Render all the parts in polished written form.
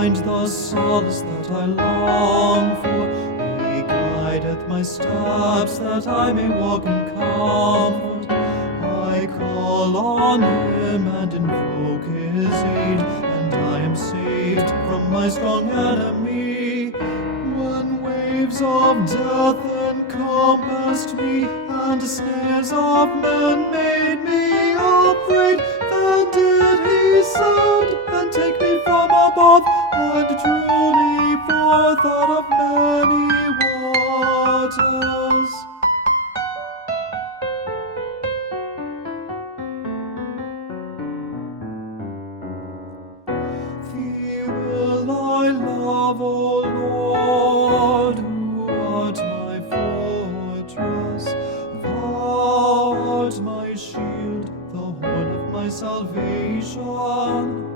find the solace that I long for. He guideth my steps that I may walk in comfort. I call on him and invoke his aid, and I am saved from my strong enemy. When waves of death encompassed me, and snares of men made me afraid, then did he send and take me from above, and drew me forth out of many waters. Thee will I love, O Lord, who art my fortress. Thou art my shield, the horn of my salvation.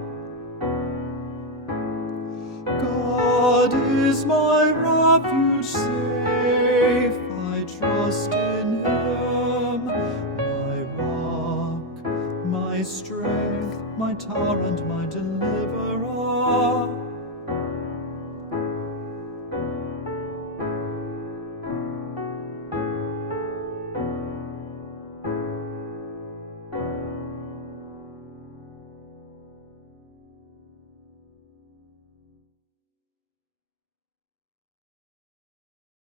God is my refuge safe, I trust in him. My rock, my strength, my tower and my deliverer.